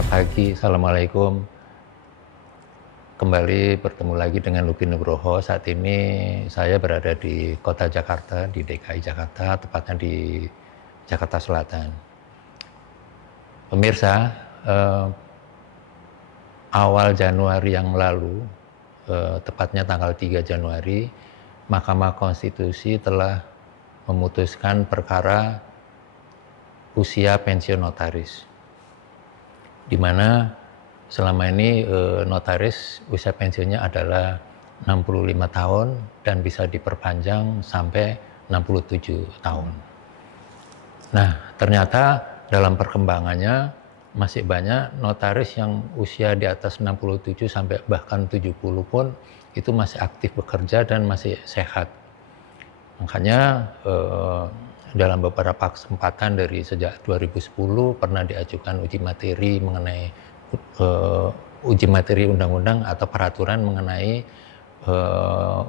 Selamat pagi, Assalamualaikum. Kembali bertemu lagi dengan Luki Nugroho. Saat ini saya berada di kota Jakarta, di DKI Jakarta, tepatnya di Jakarta Selatan. Pemirsa, awal Januari yang lalu, tepatnya tanggal 3 Januari, Mahkamah Konstitusi telah memutuskan perkara usia pensiun notaris, di mana selama ini notaris usia pensiunnya adalah 65 tahun dan bisa diperpanjang sampai 67 tahun. Nah, ternyata dalam perkembangannya masih banyak notaris yang usia di atas 67 sampai bahkan 70 pun itu masih aktif bekerja dan masih sehat. Makanya dalam beberapa kesempatan dari sejak 2010 pernah diajukan uji materi mengenai uji materi undang-undang atau peraturan mengenai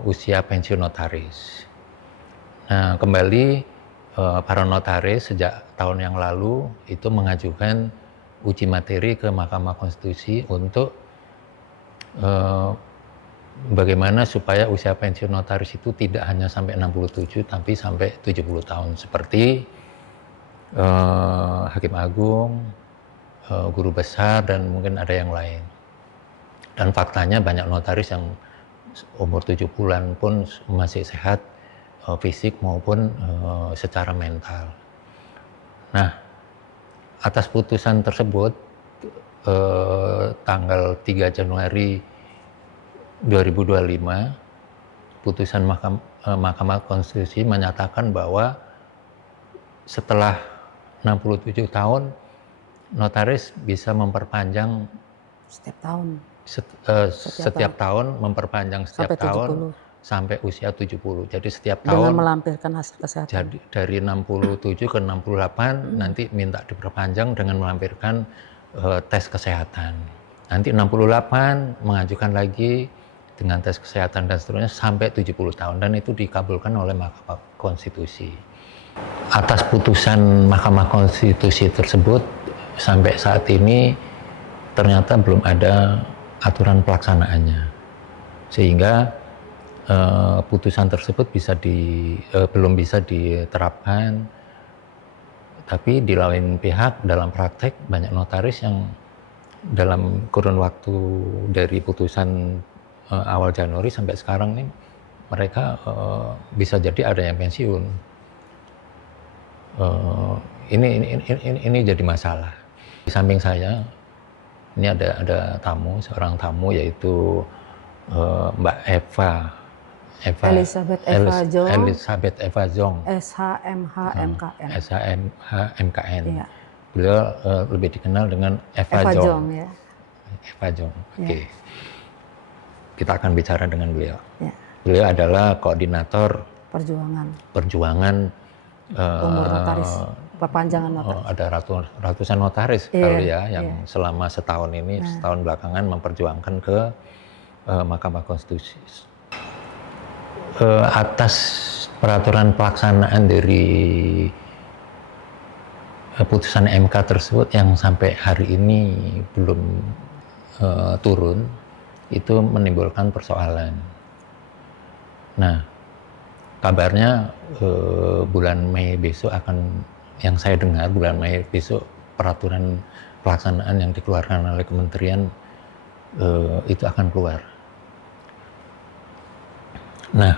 usia pensiun notaris. Nah, kembali para notaris sejak tahun yang lalu itu mengajukan uji materi ke Mahkamah Konstitusi untuk bagaimana supaya usia pensiun notaris itu tidak hanya sampai 67 tapi sampai 70 tahun seperti Hakim Agung, guru besar, dan mungkin ada yang lain. Dan faktanya banyak notaris yang umur 70-an pun masih sehat fisik maupun secara mental. Nah, atas putusan tersebut tanggal 3 Januari 2025, putusan Mahkamah Konstitusi menyatakan bahwa setelah 67 tahun notaris bisa memperpanjang setiap tahun memperpanjang setiap tahun sampai usia 70. Jadi setiap tahun dengan melampirkan hasil kesehatan. Jadi dari 67 ke 68 nanti minta diperpanjang dengan melampirkan tes kesehatan. Nanti 68 mengajukan lagi dengan tes kesehatan dan seterusnya sampai 70 tahun, dan itu dikabulkan oleh Mahkamah Konstitusi. Atas putusan Mahkamah Konstitusi tersebut sampai saat ini ternyata belum ada aturan pelaksanaannya, sehingga putusan tersebut belum bisa diterapkan. Tapi di lain pihak dalam praktek banyak notaris yang dalam kurun waktu dari putusan awal Januari sampai sekarang nih mereka bisa jadi ada yang pensiun. Ini jadi masalah. Di samping saya ini ada seorang tamu yaitu Mbak Elizabeth Eva Jong, SHMH-MKN. Iya. Beliau lebih dikenal dengan Eva Jong. Ya. Eva Jong. Oke. Ya. Kita akan bicara dengan beliau. Ya. Beliau adalah koordinator perjuangan umur notaris, perpanjangan notaris. Ada ratusan notaris kali ya yang selama setahun ini, setahun belakangan memperjuangkan ke Mahkamah Konstitusi. Atas peraturan pelaksanaan dari putusan MK tersebut yang sampai hari ini belum turun, itu menimbulkan persoalan. Nah, kabarnya bulan Mei besok yang saya dengar bulan Mei besok peraturan pelaksanaan yang dikeluarkan oleh kementerian itu akan keluar. Nah,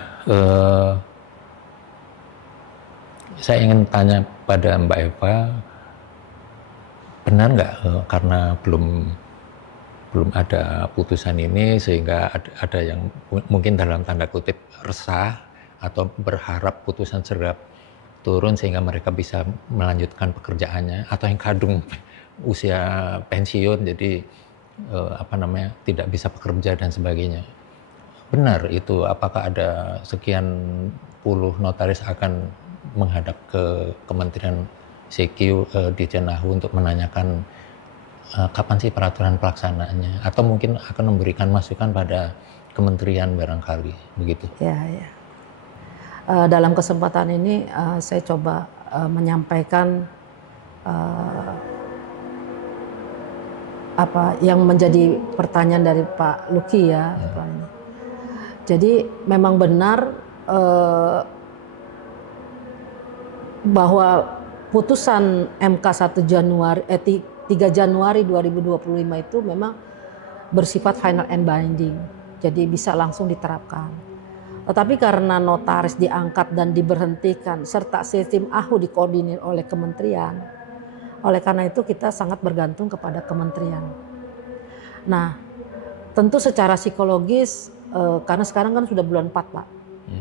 saya ingin tanya pada Mbak Eva, benar nggak karena belum ada putusan ini sehingga ada yang mungkin dalam tanda kutip resah atau berharap putusan segera turun sehingga mereka bisa melanjutkan pekerjaannya, atau yang kadung usia pensiun jadi tidak bisa bekerja dan sebagainya. Benar itu? Apakah ada sekian puluh notaris akan menghadap ke Kementerian CQ di Jenahu untuk menanyakan kapan sih peraturan pelaksanaannya, atau mungkin akan memberikan masukan pada kementerian barangkali begitu? Ya. Dalam kesempatan ini saya coba menyampaikan apa yang menjadi pertanyaan dari Pak Luki ya. Jadi memang benar bahwa putusan MK 3 Januari 2025 itu memang bersifat final and binding. Jadi bisa langsung diterapkan. Tetapi karena notaris diangkat dan diberhentikan serta sistem AHU dikoordinir oleh kementerian, oleh karena itu kita sangat bergantung kepada kementerian. Nah, tentu secara psikologis karena sekarang kan sudah bulan 4 Pak.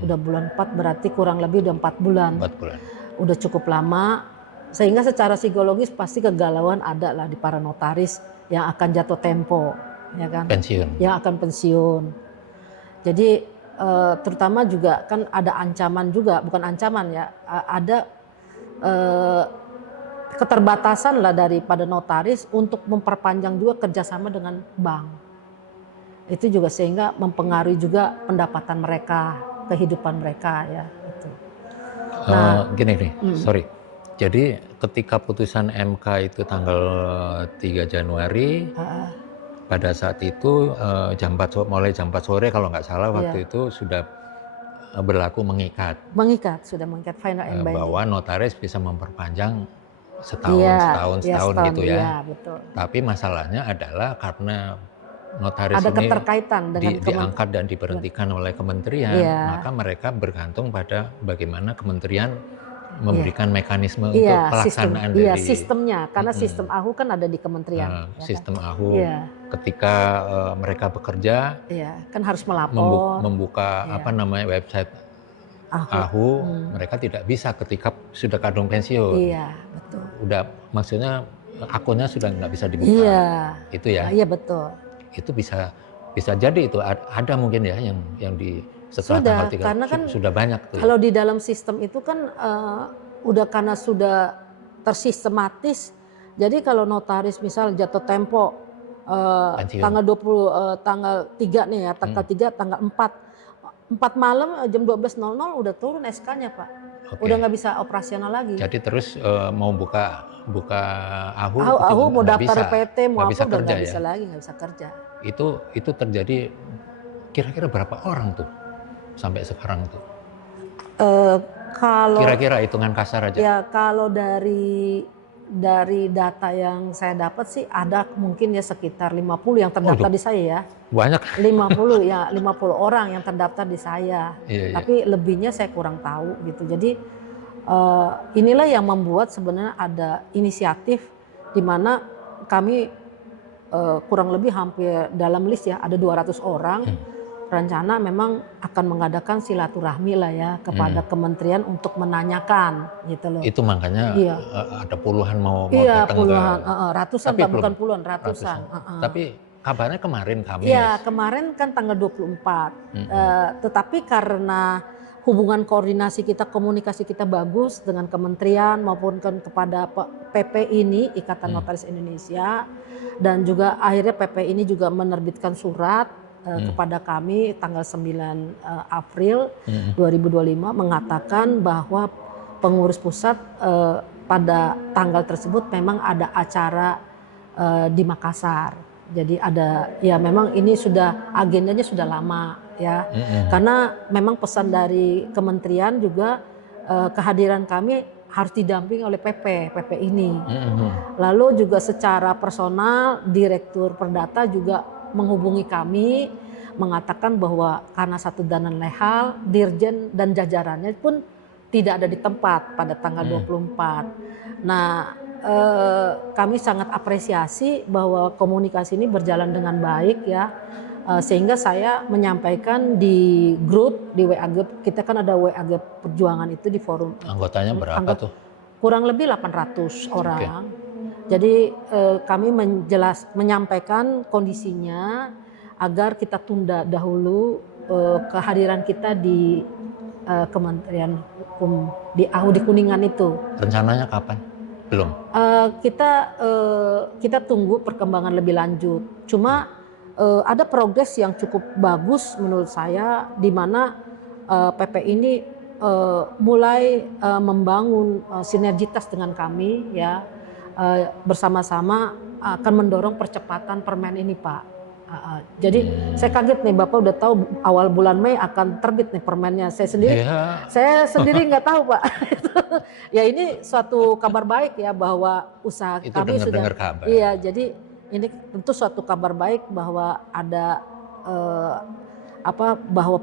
Udah bulan 4 berarti kurang lebih udah 4 bulan. 4 bulan. Udah cukup lama, sehingga secara psikologis pasti kegalauan ada lah di para notaris yang akan jatuh tempo, ya kan? Pensiun. Yang akan pensiun. Jadi terutama juga kan ada ancaman juga, bukan ancaman ya, ada keterbatasan lah daripada notaris untuk memperpanjang juga kerjasama dengan bank. Itu juga sehingga mempengaruhi juga pendapatan mereka, kehidupan mereka ya. Gitu. Nah, gini, sorry. Jadi ketika putusan MK itu tanggal 3 Januari, pada saat itu mulai jam 4 sore kalau nggak salah waktu itu sudah berlaku mengikat. Sudah mengikat final and binding. Bahwa notaris bisa memperpanjang setahun gitu ya. Iya, betul. Tapi masalahnya adalah karena notaris ada ini keterkaitan dengan diangkat dan diberhentikan oleh kementerian, maka mereka bergantung pada bagaimana kementerian memberikan mekanisme untuk pelaksanaan dari sistemnya, karena sistem AHU kan ada di kementerian. Sistem AHU ketika mereka bekerja, kan harus melapor, membuka website AHU, mereka tidak bisa ketika sudah kadung pensiun. Iya, betul. Udah maksudnya akunnya sudah nggak bisa dibuka. Iya. Itu ya. Iya, betul. Itu bisa jadi itu ada mungkin ya yang di sudah, setelah tanggal 3 karena kan sudah banyak tuh. Kalau di dalam sistem itu kan udah karena sudah tersistematis. Jadi kalau notaris misal jatuh tempo tanggal 3 nih ya, tanggal 3, tanggal 4 malam jam 12.00 udah turun SK-nya Pak. Udah nggak bisa operasional lagi. Jadi terus mau buka AHU mau daftar PT mau apa udah nggak bisa ya? lagi, nggak bisa kerja. Itu terjadi kira-kira berapa orang tuh sampai sekarang tuh? Kalau kira-kira hitungan kasar aja. Ya kalau dari data yang saya dapat sih ada mungkin ya sekitar 50 yang terdaftar di saya ya. Banyak. 50 ya, 50 orang yang terdaftar di saya. Iya. Tapi lebihnya saya kurang tahu gitu. Jadi inilah yang membuat sebenarnya ada inisiatif di mana kami kurang lebih hampir dalam list ya ada 200 orang. Rencana memang akan mengadakan silaturahmi lah ya kepada kementerian untuk menanyakan gitu loh. Itu makanya ada puluhan mau datang puluhan, ratusan Pak, bukan puluhan, ratusan. Tapi kabarnya kemarin Kamis. Iya, kemarin kan tanggal 24. Tetapi karena hubungan koordinasi kita, komunikasi kita bagus dengan kementerian maupun kepada PP ini, Ikatan Notaris Indonesia, dan juga akhirnya PP ini juga menerbitkan surat kepada kami tanggal 9 April 2025 mengatakan bahwa pengurus pusat pada tanggal tersebut memang ada acara di Makassar. Jadi ada ya memang ini sudah agendanya sudah lama ya. Karena memang pesan dari kementerian juga kehadiran kami harus didampingi oleh PP ini. Lalu juga secara personal Direktur Perdata juga menghubungi kami mengatakan bahwa karena satu dana lehal, Dirjen dan jajarannya pun tidak ada di tempat pada tanggal 24. Nah, kami sangat apresiasi bahwa komunikasi ini berjalan dengan baik ya, sehingga saya menyampaikan di grup, di WA grup, kita kan ada WA grup perjuangan itu di forum. Anggotanya berapa tuh? Kurang lebih 800 orang. Jadi kami menyampaikan kondisinya agar kita tunda dahulu kehadiran kita di Kementerian Hukum di AHU di Kuningan itu. Rencananya kapan? Belum. Kita tunggu perkembangan lebih lanjut. Cuma ada progres yang cukup bagus menurut saya di mana PP ini mulai membangun sinergitas dengan kami ya. Bersama-sama akan mendorong percepatan permen ini, Pak. Jadi saya kaget nih, Bapak udah tahu awal bulan Mei akan terbit nih permennya. Iya. Saya sendiri nggak tahu, Pak. Ya ini suatu kabar baik ya bahwa usaha Itu kami sudah. dengar-dengar kabar. Iya, jadi ini tentu suatu kabar baik bahwa ada bahwa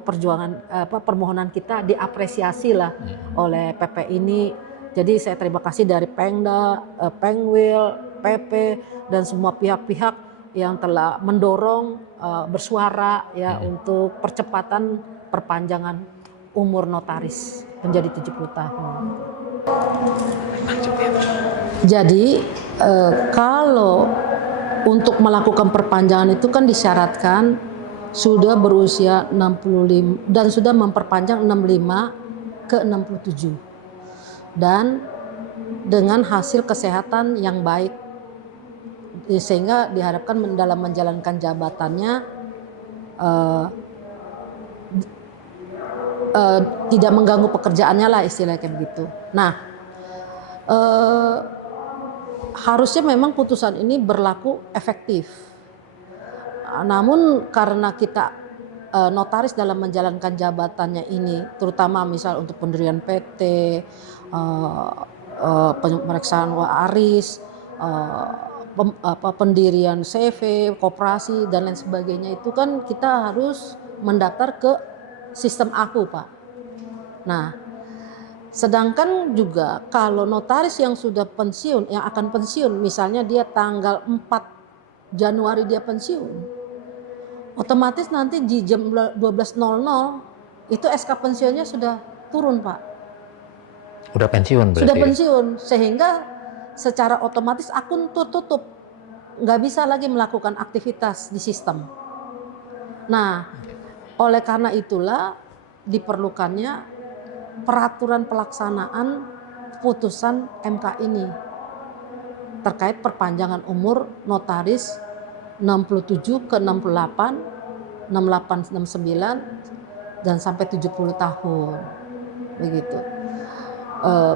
permohonan kita diapresiasi lah oleh PP ini. Jadi saya terima kasih dari Pengda, Pengwil, PP dan semua pihak-pihak yang telah mendorong bersuara ya untuk percepatan perpanjangan umur notaris menjadi 70 tahun. Jadi kalau untuk melakukan perpanjangan itu kan disyaratkan sudah berusia 65 dan sudah memperpanjang 65 ke 67 dan dengan hasil kesehatan yang baik, sehingga diharapkan dalam menjalankan jabatannya tidak mengganggu pekerjaannya lah, istilahnya kayak begitu. Nah, harusnya memang putusan ini berlaku efektif. Namun karena kita notaris dalam menjalankan jabatannya ini, terutama misal untuk pendirian PT, pemeriksaan waris, pendirian CV, koperasi dan lain sebagainya, itu kan kita harus mendaftar ke sistem AKU, Pak. Nah, sedangkan juga kalau notaris yang sudah pensiun, yang akan pensiun, misalnya dia tanggal 4 Januari dia pensiun, otomatis nanti di jam 12.00 itu SK pensiunnya sudah turun, Pak. Udah pensiun berarti? Sudah pensiun, sehingga secara otomatis akun tertutup, nggak bisa lagi melakukan aktivitas di sistem. Nah, oleh karena itulah diperlukannya peraturan pelaksanaan putusan MK ini terkait perpanjangan umur notaris 67 ke 68, 68, 69 dan sampai 70 tahun. Begitu.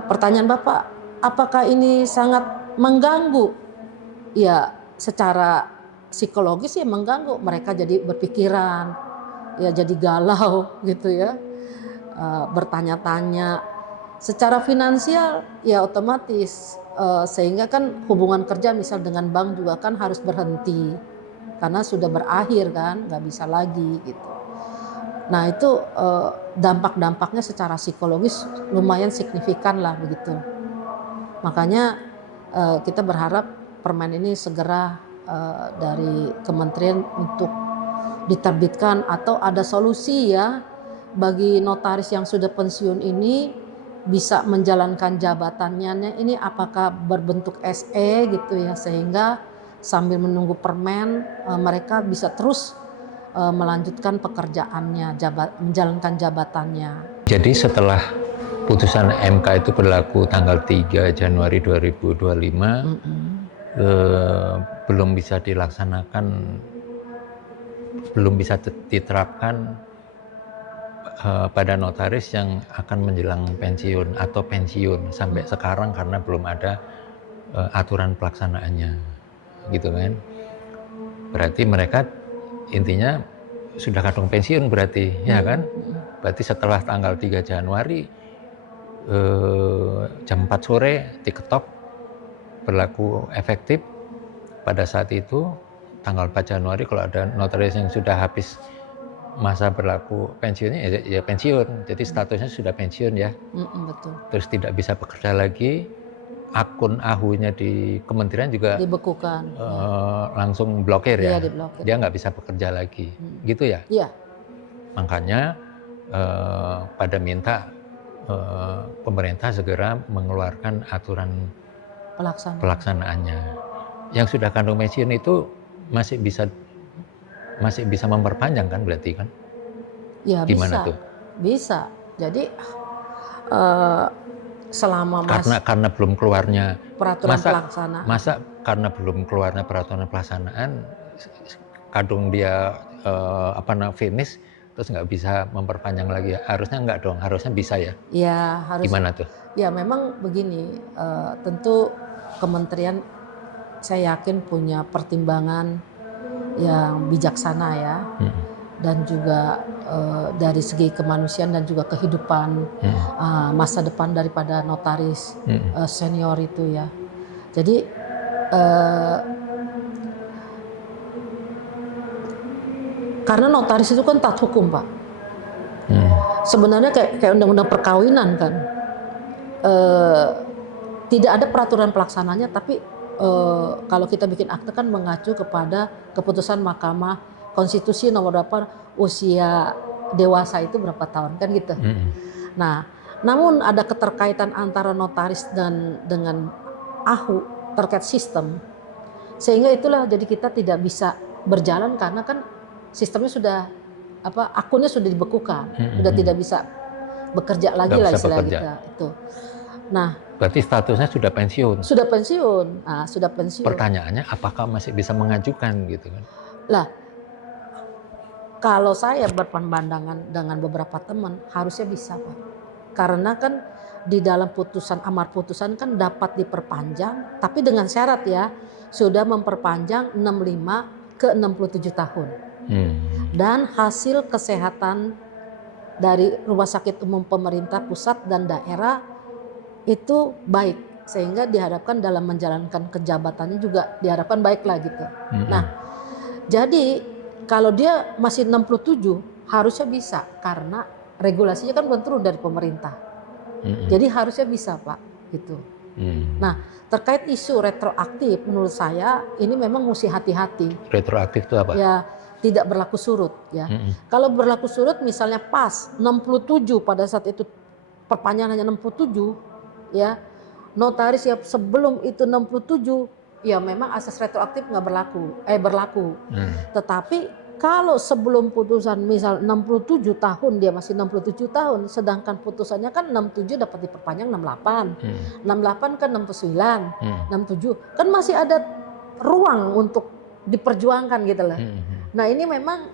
Pertanyaan Bapak, apakah ini sangat mengganggu? Ya, secara psikologis ya mengganggu. Mereka jadi berpikiran, ya jadi galau gitu ya, bertanya-tanya. Secara finansial ya otomatis, sehingga kan hubungan kerja misal dengan bank juga kan harus berhenti karena sudah berakhir kan, nggak bisa lagi gitu. Nah itu dampak-dampaknya secara psikologis lumayan signifikan lah begitu. Makanya kita berharap permen ini segera dari kementerian untuk diterbitkan atau ada solusi ya bagi notaris yang sudah pensiun ini bisa menjalankan jabatannya ini, apakah berbentuk SE gitu ya, sehingga sambil menunggu permen mereka bisa terus melanjutkan pekerjaannya, menjalankan jabatannya. Jadi setelah putusan MK itu berlaku tanggal 3 Januari 2025, belum bisa dilaksanakan, belum bisa diterapkan pada notaris yang akan menjelang pensiun atau pensiun sampai sekarang karena belum ada aturan pelaksanaannya, gitu kan? Berarti mereka intinya sudah kadung pensiun berarti, ya kan? Berarti setelah tanggal 3 Januari jam 4 sore diketok berlaku efektif. Pada saat itu tanggal 4 Januari kalau ada notaris yang sudah habis masa berlaku pensiunnya ya pensiun, jadi statusnya sudah pensiun ya. Betul. Terus tidak bisa bekerja lagi, akun AHU-nya di kementerian juga dibekukan, langsung blokir ya, diblokir. Dia nggak bisa bekerja lagi, gitu ya. Iya. Makanya pada minta pemerintah segera mengeluarkan aturan pelaksanaannya. Yang sudah kandung pensiun itu masih bisa memperpanjang kan berarti kan? Ya gimana bisa, tuh? Bisa. Jadi selama karena belum keluarnya peraturan pelaksanaan. Masa karena belum keluarnya peraturan pelaksanaan, kadung dia finish terus nggak bisa memperpanjang lagi? Harusnya nggak dong, harusnya bisa ya? Ya harus. Gimana tuh? Ya memang begini, tentu kementerian saya yakin punya pertimbangan yang bijaksana ya, dan juga dari segi kemanusiaan dan juga kehidupan masa depan daripada notaris senior itu ya. Jadi karena notaris itu kan taat hukum Pak. Sebenarnya kayak undang-undang perkawinan kan, tidak ada peraturan pelaksananya, tapi kalau kita bikin akte kan mengacu kepada keputusan Mahkamah Konstitusi nomor berapa, usia dewasa itu berapa tahun kan gitu. Nah, namun ada keterkaitan antara notaris dan dengan AHU terkait sistem, sehingga itulah jadi kita tidak bisa berjalan karena kan sistemnya sudah akunnya sudah dibekukan, sudah tidak bisa bekerja lagi lah istilah kita itu. Nah, berarti statusnya sudah pensiun. Sudah pensiun. Nah, sudah pensiun. Pertanyaannya apakah masih bisa mengajukan gitu kan? Lah, kalau saya berpandangan dengan beberapa teman harusnya bisa Pak. Karena kan di dalam putusan amar putusan kan dapat diperpanjang, tapi dengan syarat ya sudah memperpanjang 65 ke 67 tahun. Dan hasil kesehatan dari rumah sakit umum pemerintah pusat dan daerah itu baik, sehingga diharapkan dalam menjalankan kejabatannya juga diharapkan baiklah gitu. Nah, jadi kalau dia masih 67 harusnya bisa karena regulasinya kan belum turun dari pemerintah. Jadi harusnya bisa Pak gitu. Nah, terkait isu retroaktif menurut saya ini memang mesti hati-hati. Retroaktif itu apa? Ya, tidak berlaku surut ya. Kalau berlaku surut misalnya pas 67 pada saat itu perpanjangan hanya 67 ya, notaris yang sebelum itu 67 ya memang asas retroaktif nggak berlaku. Tetapi kalau sebelum putusan misal 67 tahun dia masih 67 tahun, sedangkan putusannya kan 67 dapat diperpanjang 68, 68 kan 69, 67 kan masih ada ruang untuk diperjuangkan gitu loh. Nah ini memang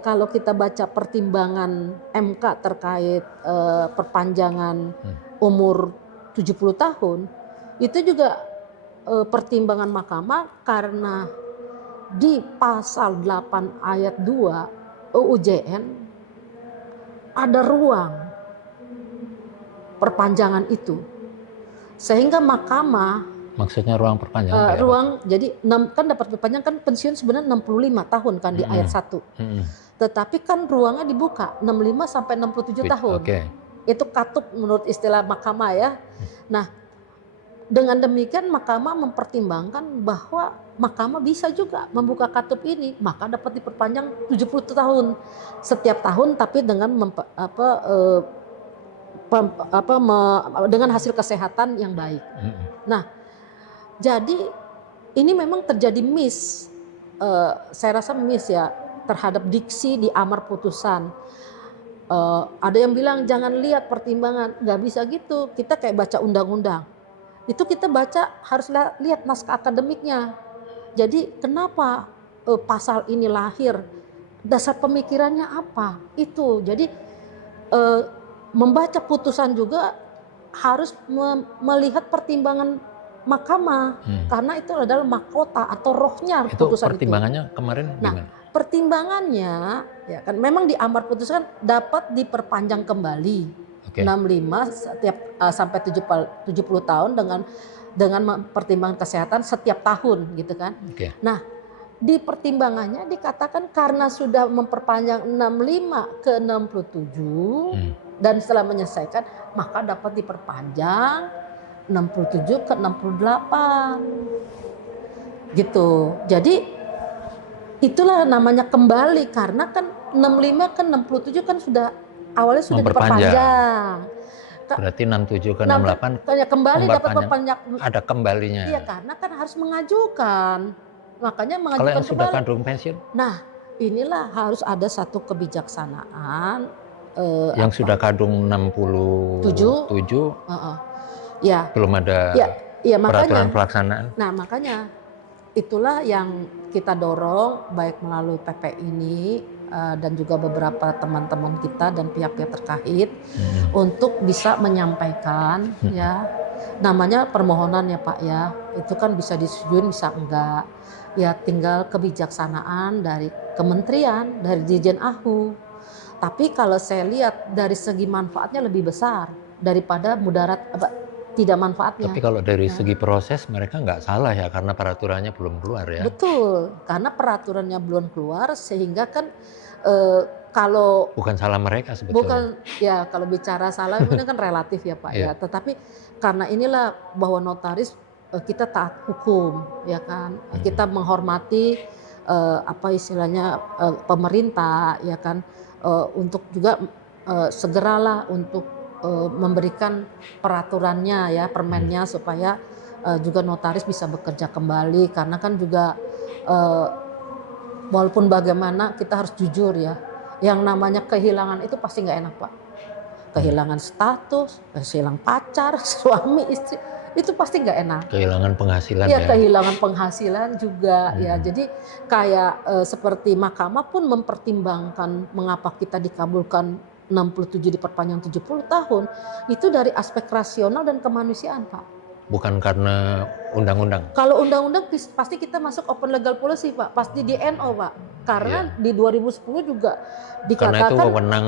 kalau kita baca pertimbangan MK terkait perpanjangan umur 70 tahun, itu juga pertimbangan mahkamah karena di pasal 8 ayat 2 UU JN ada ruang perpanjangan itu. Sehingga mahkamah maksudnya ruang perpanjangan jadi kan dapat perpanjang kan pensiun sebenarnya 65 tahun kan di ayat 1. Tetapi kan ruangnya dibuka 65 sampai 67 tahun. Itu katup menurut istilah mahkamah ya. Nah, dengan demikian mahkamah mempertimbangkan bahwa mahkamah bisa juga membuka katup ini, maka dapat diperpanjang 70 tahun setiap tahun tapi dengan dengan hasil kesehatan yang baik. Nah, jadi ini memang terjadi miss, saya rasa miss ya terhadap diksi di amar putusan. Ada yang bilang jangan lihat pertimbangan, nggak bisa gitu. Kita kayak baca undang-undang, itu kita baca harus lihat naskah akademiknya. Jadi kenapa pasal ini lahir, dasar pemikirannya apa itu. Jadi membaca putusan juga harus melihat pertimbangan mahkamah, karena itu adalah mahkota atau rohnya itu putusan pertimbangannya itu. Kemarin nah, gimana? Pertimbangannya ya kan memang di amar putusan dapat diperpanjang kembali 65 setiap sampai 70 tahun dengan pertimbangan kesehatan setiap tahun gitu kan. Nah, di pertimbangannya dikatakan karena sudah memperpanjang 65 ke 67 dan setelah menyelesaikan maka dapat diperpanjang 67 ke 68 gitu. Jadi itulah namanya kembali karena kan 65 ke 67 kan sudah awalnya sudah diperpanjang. Berarti 67 ke 68 kembali dapat perpanjang. Ada kembalinya. Iya, karena kan harus mengajukan. Makanya mengajukan kalau yang kembali. Sudah kandung pensiun? Nah, inilah harus ada satu kebijaksanaan yang sudah kadung 67 ya belum ada peraturan pelaksanaan. Nah, makanya itulah yang kita dorong baik melalui PP ini dan juga beberapa teman-teman kita dan pihak-pihak terkait untuk bisa menyampaikan ya namanya permohonan ya Pak ya, itu kan bisa disetujui bisa enggak. Ya tinggal kebijaksanaan dari kementerian, dari Dirjen AHU. Tapi kalau saya lihat dari segi manfaatnya lebih besar daripada tidak manfaatnya. Tapi kalau dari Ya. segi proses mereka nggak salah ya karena peraturannya belum keluar ya. Betul, karena peraturannya belum keluar sehingga kan kalau Bukan salah mereka sebetulnya. bukan ya kalau bicara salah ini kan relatif ya Pak ya. Iya. Tetapi karena inilah bahwa notaris kita taat hukum ya kan. Kita menghormati apa istilahnya pemerintah ya kan untuk juga segeralah untuk memberikan peraturannya ya permennya supaya juga notaris bisa bekerja kembali karena kan juga walaupun bagaimana kita harus jujur ya. Yang namanya kehilangan itu pasti nggak enak Pak. Kehilangan status, kehilangan pacar, suami, istri, itu pasti nggak enak. Kehilangan penghasilan Ya ya. kehilangan penghasilan juga ya. Jadi kayak seperti mahkamah pun mempertimbangkan mengapa kita dikabulkan 67 diperpanjang 70 tahun. Itu dari aspek rasional dan kemanusiaan Pak. Bukan karena undang-undang. Kalau undang-undang pasti kita masuk open legal policy Pak, pasti di NO Pak. Karena di 2010 juga Karena itu dikatakan wewenang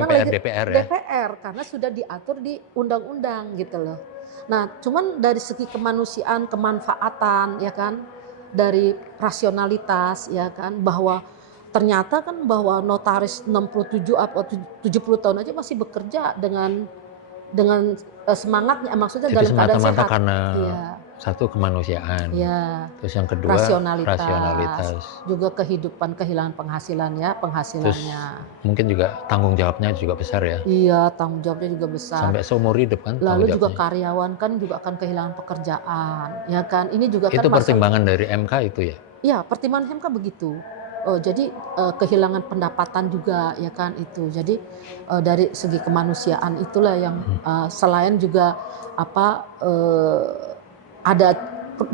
MPR, DPR ya. DPR karena sudah diatur di undang-undang gitu loh. Nah, cuman dari segi kemanusiaan, kemanfaatan ya kan, dari rasionalitas ya kan, bahwa ternyata kan bahwa notaris 67 atau 70 tahun aja masih bekerja dengan semangatnya, maksudnya Jadi dalam keadaan semata-mata sehat. karena Iya. satu kemanusiaan. Ya, Terus yang kedua rasionalitas. juga kehidupan kehilangan penghasilannya. Mungkin juga tanggung jawabnya juga besar ya. Iya, tanggung jawabnya juga besar. Sampai seumur hidup kan. Lalu juga karyawan kan juga akan kehilangan pekerjaan, ya kan. Ini juga itu kan pertimbangan dari MK itu ya. Iya, pertimbangan MK begitu. Jadi kehilangan pendapatan juga ya kan itu. Jadi dari segi kemanusiaan itulah yang selain juga ada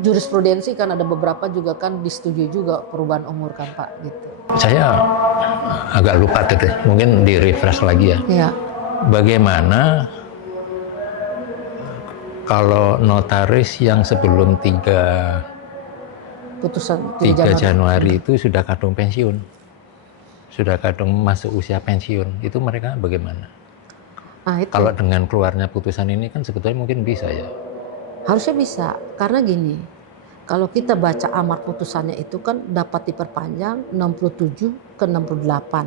jurisprudensi kan ada beberapa juga kan disetujui juga perubahan umur kan Pak gitu. Saya agak lupa tuh, mungkin di refresh lagi ya. Iya. Bagaimana kalau notaris yang sebelum 3 Januari itu sudah kadung pensiun, sudah kadung masuk usia pensiun, itu mereka bagaimana? Nah, itu. Kalau dengan keluarnya putusan ini kan sebetulnya mungkin bisa ya? Harusnya bisa, karena gini, kalau kita baca amar putusannya itu kan dapat diperpanjang 67 ke 68,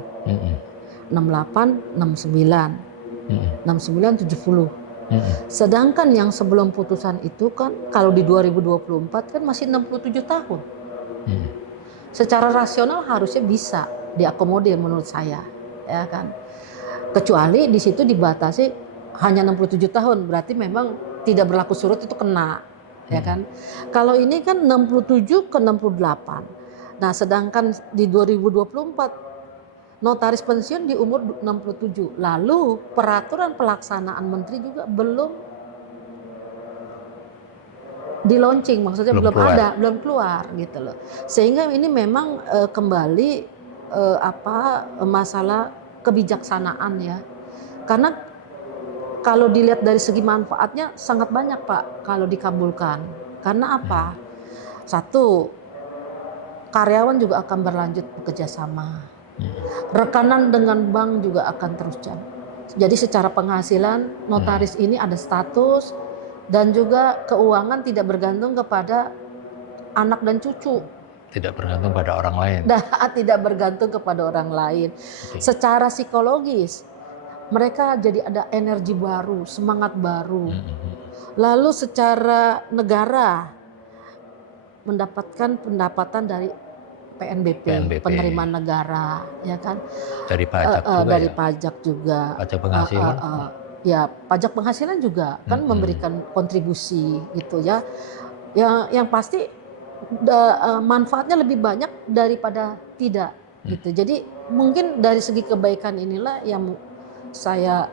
68, 69, 69, 70. Sedangkan yang sebelum putusan itu kan kalau di 2024 kan masih 67 tahun. Secara rasional harusnya bisa diakomodir menurut saya, ya kan. Kecuali di situ dibatasi hanya 67 tahun, berarti memang tidak berlaku surut itu kena, ya kan. Kalau ini kan 67 ke 68. Nah, sedangkan di 2024 notaris pensiun di umur 67. Lalu peraturan pelaksanaan menteri juga belum di launching, maksudnya belum keluar gitu loh. Sehingga ini memang kembali masalah kebijaksanaan ya. Karena kalau dilihat dari segi manfaatnya sangat banyak Pak kalau dikabulkan. Karena apa? Satu, karyawan juga akan berlanjut bekerja sama. Rekanan dengan bank juga akan terus jalan. Jadi secara penghasilan notaris ini ada status dan juga keuangan tidak bergantung kepada anak dan cucu. Tidak bergantung pada orang lain. Tidak bergantung kepada orang lain. Secara psikologis mereka jadi ada energi baru, semangat baru. Lalu secara negara mendapatkan pendapatan dari PNBP, penerimaan negara, ya kan? Dari pajak juga. Dari pajak juga. Pajak penghasilan. Ya, pajak penghasilan juga kan memberikan kontribusi gitu ya. Yang pasti manfaatnya lebih banyak daripada tidak gitu. Jadi mungkin dari segi kebaikan inilah yang saya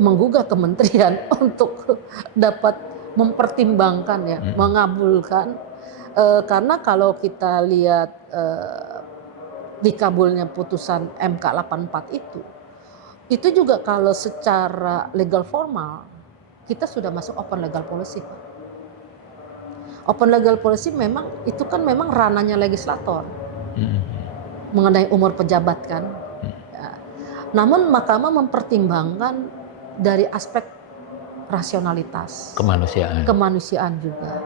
menggugah kementerian untuk dapat mempertimbangkan ya, mengabulkan. Karena kalau kita lihat dikabulnya putusan MK 84 itu juga kalau secara legal formal kita sudah masuk open legal policy. Open legal policy memang itu kan memang ranahnya legislator mengenai umur pejabat kan. Ya. Namun Mahkamah mempertimbangkan dari aspek rasionalitas, kemanusiaan juga.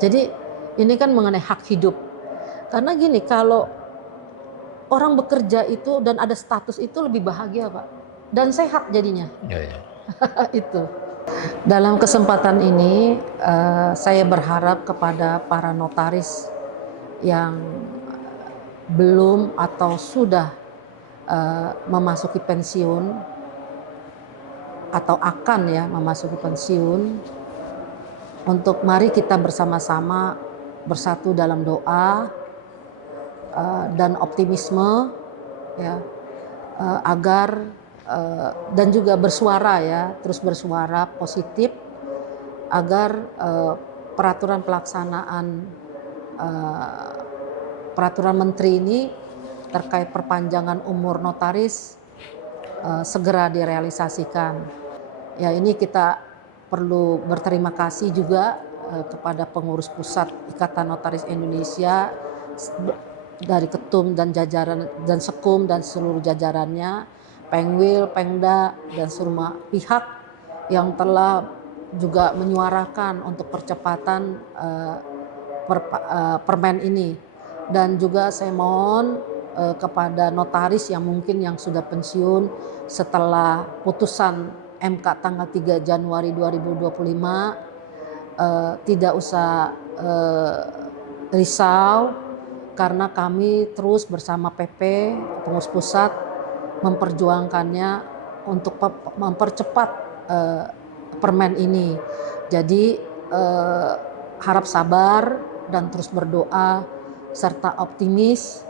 Jadi ini kan mengenai hak hidup. Karena gini, kalau orang bekerja itu dan ada status itu lebih bahagia, Pak, dan sehat jadinya. Itu. Dalam kesempatan ini saya berharap kepada para notaris yang belum atau sudah memasuki pensiun atau akan ya memasuki pensiun, untuk mari kita bersama-sama bersatu dalam doa dan optimisme ya, agar dan juga bersuara ya, terus bersuara positif agar peraturan pelaksanaan peraturan menteri ini terkait perpanjangan umur notaris segera direalisasikan. Ya, ini kita perlu berterima kasih juga kepada pengurus pusat Ikatan Notaris Indonesia dari ketum dan jajaran dan sekum dan seluruh jajarannya, Pengwil, Pengda dan semua pihak yang telah juga menyuarakan untuk percepatan permen ini. Dan juga saya mohon kepada notaris yang mungkin yang sudah pensiun setelah putusan MK tanggal 3 Januari 2025 tidak usah risau, karena kami terus bersama PP pengurus pusat memperjuangkannya untuk mempercepat permen ini. Jadi harap sabar dan terus berdoa serta optimis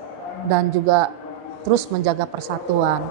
dan juga terus menjaga persatuan.